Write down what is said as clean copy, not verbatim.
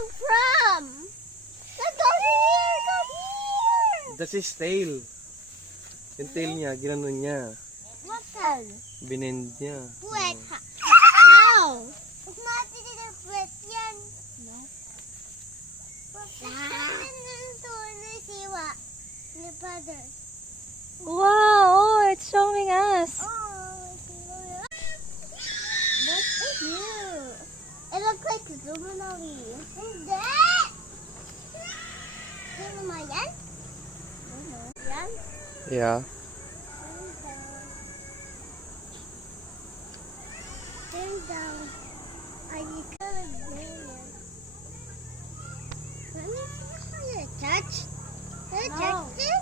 come from? Go here! Go here! That's his tail. Yung tail niya, ginanon niya. What tail? Binend niya. Wait, how? It's not the question. No. The brother. Wow, oh, it's showing us. What is you? It looks like Zumanoli. Is that? Sino mo yan? Yan? Yeah. Turn down. Are you colored there? Let me see how you touch. Can you touch this?